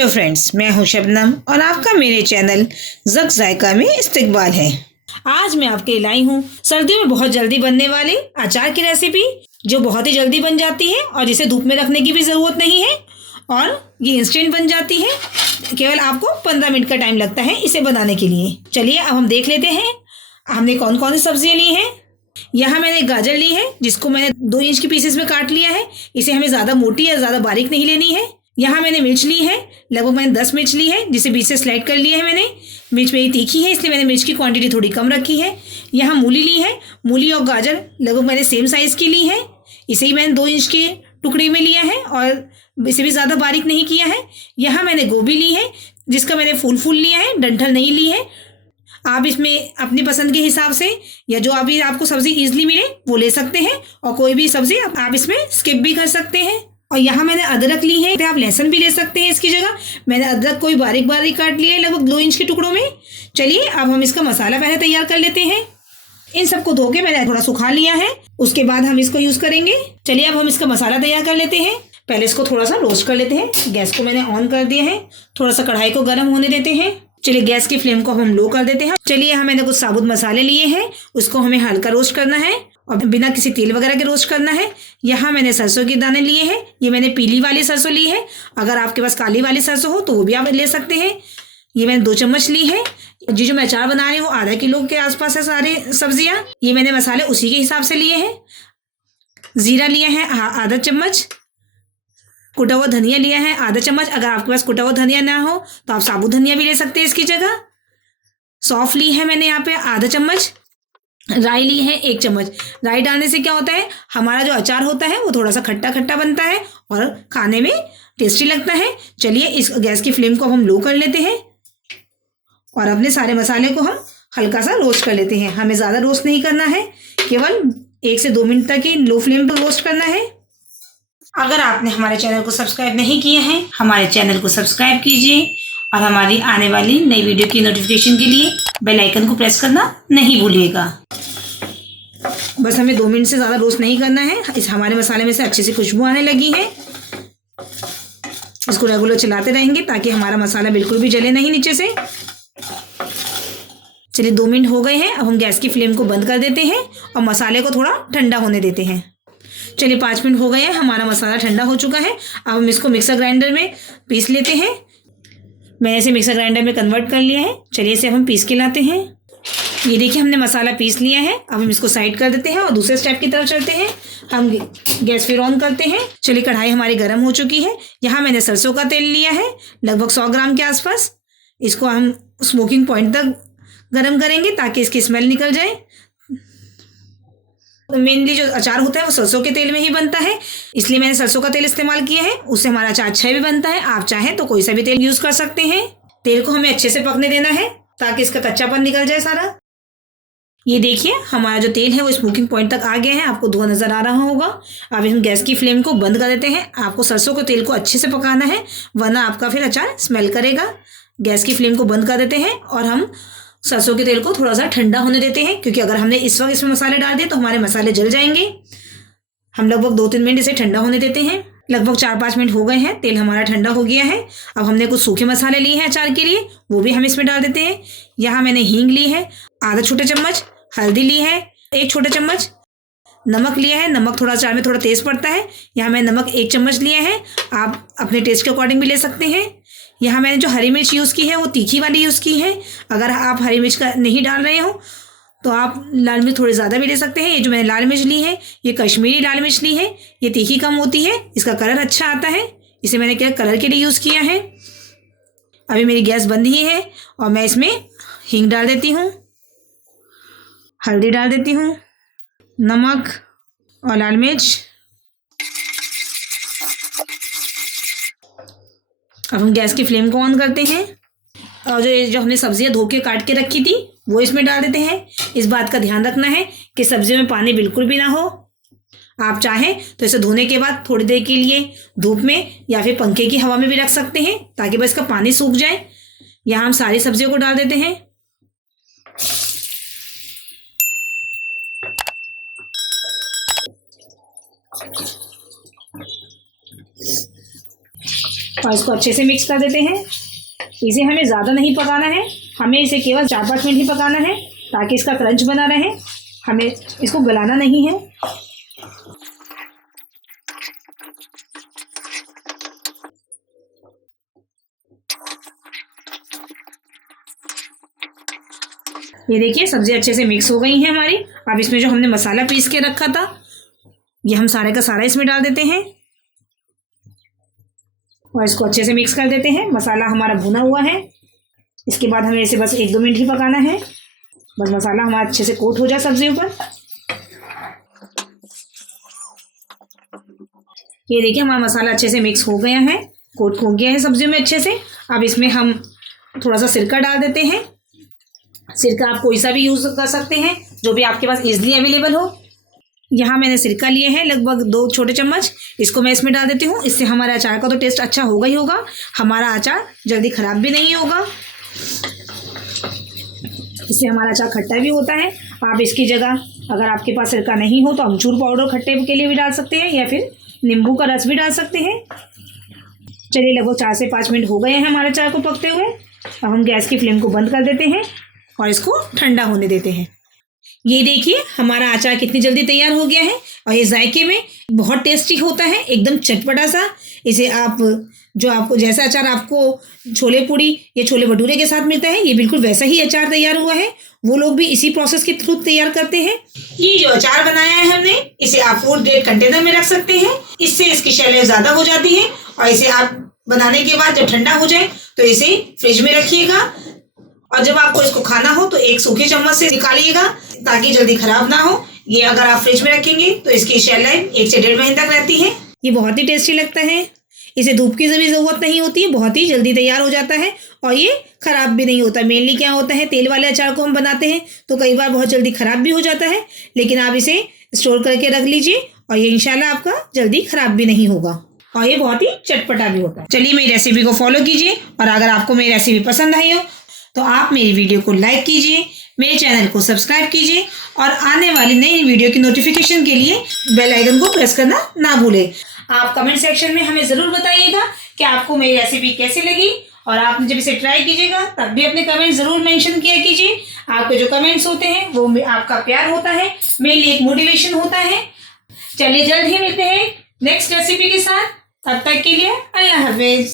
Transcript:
Hello friends, मैं हूं शबनम और आपका मेरे चैनल ज़क ज़ायका में इस्तकबाल है। आज मैं आपके लिए लाई हूं सर्दियों में बहुत जल्दी बनने वाली अचार की रेसिपी, जो बहुत ही जल्दी बन जाती है और जिसे धूप में रखने की भी ज़रूरत नहीं है और ये इंस्टेंट बन जाती है। केवल आपको 15 मिनट का टाइम लगता है इसे बनाने के लिए। चलिए अब हम देख लेते हैं हमने कौन कौन सी सब्जियाँ ली हैं। यहाँ मैंने गाजर ली है, जिसको मैंने 2 इंच के पीसेस में काट लिया है। इसे हमें ज़्यादा मोटी या ज़्यादा बारीक नहीं लेनी है। यहाँ मैंने मिर्च ली है, लगभग मैंने 10 मिर्च ली है, जिसे बीच से स्लाइड कर लिया है मैंने। मिर्च मेरी तीखी है, इसलिए मैंने मिर्च की क्वांटिटी थोड़ी कम रखी है। यहाँ मूली ली है, मूली और गाजर लगभग मैंने सेम साइज़ की ली है। इसे ही मैंने 2 इंच के टुकड़े में लिया है और इसे भी ज़्यादा बारीक नहीं किया है। यहाँ मैंने गोभी ली है, जिसका मैंने फूल लिया है, डंठल नहीं ली है। आप इसमें अपनी पसंद के हिसाब से या जो अभी आपको सब्ज़ी ईजिली मिले वो ले सकते हैं, और कोई भी सब्ज़ी आप इसमें स्किप भी कर सकते हैं। और यहाँ मैंने अदरक ली है, आप लहसुन भी ले सकते हैं इसकी जगह। मैंने अदरक को बारीक बारीक काट लिया है, लगभग 2 इंच के टुकड़ों में। चलिए अब हम इसका मसाला पहले तैयार कर लेते हैं। इन सबको धो के मैंने थोड़ा सुखा लिया है, उसके बाद हम इसको यूज़ करेंगे। चलिए अब हम इसका मसाला तैयार कर लेते हैं। पहले इसको थोड़ा सा रोस्ट कर लेते हैं। गैस को मैंने ऑन कर दिया है, थोड़ा सा कढ़ाई को गर्म होने देते हैं। चलिए गैस की फ्लेम को हम लो कर देते हैं। चलिए यहाँ मैंने कुछ साबुत मसाले लिए हैं, उसको हमें हल्का रोस्ट करना है और बिना किसी तेल वगैरह के रोस्ट करना है। यहाँ मैंने सरसों के दाने लिए हैं, ये मैंने पीली वाली सरसों ली है। अगर आपके पास काली वाली सरसों हो तो वो भी आप ले सकते हैं। ये मैंने 2 चम्मच ली है। जो मैं अचार बना रही हूँ आधा किलो के आसपास है सारे सब्जियाँ। ये मैंने मसाले उसी के हिसाब से लिए हैं। जीरा लिया है आधा चम्मच, कुटा हुआ धनिया लिया है आधा चम्मच। अगर आपके पास कुटा हुआ धनिया ना हो तो आप साबुत धनिया भी ले सकते हैं इसकी जगह। सौंफ ली है मैंने यहाँ पे आधा चम्मच। राई ली है 1 चम्मच। राई डालने से क्या होता है, हमारा जो अचार होता है वो थोड़ा सा खट्टा खट्टा बनता है और खाने में टेस्टी लगता है। चलिए इस गैस की फ्लेम को हम लो कर लेते हैं और अपने सारे मसाले को हम हल्का सा रोस्ट कर लेते हैं। हमें ज़्यादा रोस्ट नहीं करना है, केवल 1 से 2 मिनट तक ही लो फ्लेम पर रोस्ट करना है। अगर आपने हमारे चैनल को सब्सक्राइब नहीं किया है, हमारे चैनल को सब्सक्राइब कीजिए और हमारी आने वाली नई वीडियो की नोटिफिकेशन के लिए बेल आइकन को प्रेस करना नहीं भूलिएगा। बस हमें 2 मिनट से ज़्यादा रोस्ट नहीं करना है। इस हमारे मसाले में से अच्छे से खुशबू आने लगी है। इसको रेगुलर चलाते रहेंगे ताकि हमारा मसाला बिल्कुल भी जले नहीं नीचे से। चलिए 2 मिनट हो गए हैं। अब हम गैस की फ्लेम को बंद कर देते हैं और मसाले को थोड़ा ठंडा होने देते हैं। चलिए 5 मिनट हो गए हैं, हमारा मसाला ठंडा हो चुका है। अब हम इसको मिक्सर ग्राइंडर में पीस लेते हैं। मैंने इसे मिक्सर ग्राइंडर में कन्वर्ट कर लिया है। चलिए इसे हम पीस के लाते हैं। ये देखिए हमने मसाला पीस लिया है। अब हम इसको साइड कर देते हैं और दूसरे स्टेप की तरफ चलते हैं। हम गैस फिर ऑन करते हैं। चलिए कढ़ाई हमारी गर्म हो चुकी है। यहाँ मैंने सरसों का तेल लिया है, लगभग 100 ग्राम के आसपास। इसको हम स्मोकिंग पॉइंट तक गर्म करेंगे ताकि इसकी स्मेल निकल जाए। मेनली जो अचार होता है वो सरसों के तेल में ही बनता है, इसलिए मैंने सरसों का तेल इस्तेमाल किया है। उससे हमारा अचार अच्छा भी बनता है। आप चाहें तो कोई सा भी तेल यूज़ कर सकते हैं। तेल को हमें अच्छे से पकने देना है ताकि इसका कच्चापन निकल जाए सारा। ये देखिए हमारा जो तेल है वो स्मोकिंग पॉइंट तक आ गया है, आपको धुआं नज़र आ रहा होगा। अब हम गैस की फ्लेम को बंद कर देते हैं। आपको सरसों के तेल को अच्छे से पकाना है, वरना आपका फिर अचार स्मेल करेगा। गैस की फ्लेम को बंद कर देते हैं और हम सरसों के तेल को थोड़ा सा ठंडा होने देते हैं, क्योंकि अगर हमने इस वक्त इसमें मसाले डाल दिए तो हमारे मसाले जल जाएंगे। हम लगभग 2-3 मिनट इसे ठंडा होने देते हैं। लगभग 4-5 मिनट हो गए हैं, तेल हमारा ठंडा हो गया है। अब हमने कुछ सूखे मसाले लिए हैं अचार के लिए, वो भी हम इसमें डाल देते हैं। यहाँ मैंने हींग ली है आधा छोटा चम्मच, हल्दी ली है 1 छोटा चम्मच, नमक लिया है। नमक थोड़ा अचार में थोड़ा तेज़ पड़ता है। यहाँ मैंने नमक 1 चम्मच लिया है, आप अपने टेस्ट के अकॉर्डिंग भी ले सकते हैं। यहाँ मैंने जो हरी मिर्च यूज़ की है वो तीखी वाली यूज़ की है। अगर आप हरी मिर्च का नहीं डाल रहे हो तो आप लाल मिर्च थोड़ी ज़्यादा भी ले सकते हैं। ये जो मैंने लाल मिर्च ली है ये कश्मीरी लाल मिर्च ली है, ये तीखी कम होती है, इसका कलर अच्छा आता है। इसे मैंने क्या कलर के लिए यूज़ किया है। अभी मेरी गैस बंद ही है और मैं इसमें हींग डाल देती हूँ, हल्दी डाल देती हूँ, नमक और लाल मिर्च। अब हम गैस की फ्लेम को ऑन करते हैं और जो हमने सब्जियां धो के काट के रखी थी वो इसमें डाल देते हैं। इस बात का ध्यान रखना है कि सब्जियों में पानी बिल्कुल भी ना हो। आप चाहें तो इसे धोने के बाद थोड़ी देर के लिए धूप में या फिर पंखे की हवा में भी रख सकते हैं ताकि बस इसका पानी सूख जाए। यहाँ हम सारी सब्जियों को डाल देते हैं। और इसको अच्छे से मिक्स कर देते हैं। इसे हमें ज़्यादा नहीं पकाना है, हमें इसे केवल 4-5 मिनट ही पकाना है ताकि इसका क्रंच बना रहे। हमें इसको गलाना नहीं है। ये देखिए सब्जी अच्छे से मिक्स हो गई है हमारी। अब इसमें जो हमने मसाला पीस के रखा था ये हम सारे का सारा इसमें डाल देते हैं और इसको अच्छे से मिक्स कर देते हैं। मसाला हमारा भुना हुआ है। इसके बाद हमें इसे बस 1-2 मिनट ही पकाना है। बस मसाला हमारा अच्छे से कोट हो जाए सब्जियों पर। ये देखिए हमारा मसाला अच्छे से मिक्स हो गया है, कोट हो गया है सब्जियों में अच्छे से। अब इसमें हम थोड़ा सा सिरका डाल देते हैं। सिरका आप कोई सा भी यूज़ कर सकते हैं, जो भी आपके पास इजीली अवेलेबल हो। यहाँ मैंने सिरका लिए हैं लगभग 2 छोटे चम्मच। इसको मैं इसमें डाल देती हूँ। इससे हमारे अचार का तो टेस्ट अच्छा होगा ही होगा। हमारा अचार जल्दी ख़राब भी नहीं होगा। इससे हमारा अचार खट्टा भी होता है। आप इसकी जगह अगर आपके पास सिरका नहीं हो तो अमचूर पाउडर खट्टे के लिए भी डाल सकते हैं या फिर नींबू का रस भी डाल सकते हैं। चलिए लगभग 4 से 5 मिनट हो गए हैं हमारे अचार को पकते हुए। अब हम गैस की फ्लेम को बंद कर देते हैं और इसको ठंडा होने देते हैं। ये देखिए हमारा अचार कितनी जल्दी तैयार हो गया है और ये जायके में बहुत टेस्टी होता है, एकदम चटपटा सा। इसे आप जो आपको जैसा अचार आपको छोले पूड़ी या छोले भटूरे के साथ मिलता है, ये बिल्कुल वैसा ही अचार तैयार हुआ है। वो लोग भी इसी प्रोसेस के थ्रू तैयार करते हैं। ये जो अचार बनाया है हमने, इसे आप फूड ग्रेड कंटेनर में रख सकते हैं। इससे इसकी शेल्फ ज़्यादा हो जाती है और इसे आप बनाने के बाद जब ठंडा हो जाए तो इसे फ्रिज में रखिएगा और जब आपको इसको खाना हो तो एक सूखे चम्मच से निकालिएगा ताकि जल्दी खराब ना हो। ये अगर आप फ्रिज में रखेंगे तो इसकी शेल्फ लाइफ 1 से 1.5 महीने तक रहती है। ये बहुत ही टेस्टी लगता है। इसे धूप की भी ज़रूरत नहीं होती है, बहुत ही जल्दी तैयार हो जाता है और ये ख़राब भी नहीं होता। मेनली क्या होता है, तेल वाले अचार को हम बनाते हैं तो कई बार बहुत जल्दी ख़राब भी हो जाता है, लेकिन आप इसे स्टोर करके रख लीजिए और ये इंशाल्लाह आपका जल्दी ख़राब भी नहीं होगा और ये बहुत ही चटपटा भी होता है। चलिए मेरी रेसिपी को फॉलो कीजिए और अगर आपको मेरी रेसिपी पसंद आई हो तो आप मेरी वीडियो को लाइक कीजिए, मेरे चैनल को सब्सक्राइब कीजिए और आने वाली नई वीडियो की नोटिफिकेशन के लिए बेल आइकन को प्रेस करना ना भूलें। आप कमेंट सेक्शन में हमें ज़रूर बताइएगा कि आपको मेरी रेसिपी कैसी लगी और आप जब इसे ट्राई कीजिएगा तब भी अपने कमेंट ज़रूर मेंशन किया कीजिए। आपके जो कमेंट्स होते हैं वो आपका प्यार होता है, मेरे लिए एक मोटिवेशन होता है। चलिए जल्द ही मिलते हैं नेक्स्ट रेसिपी के साथ। तब तक के लिए अल्लाह हाफिज़।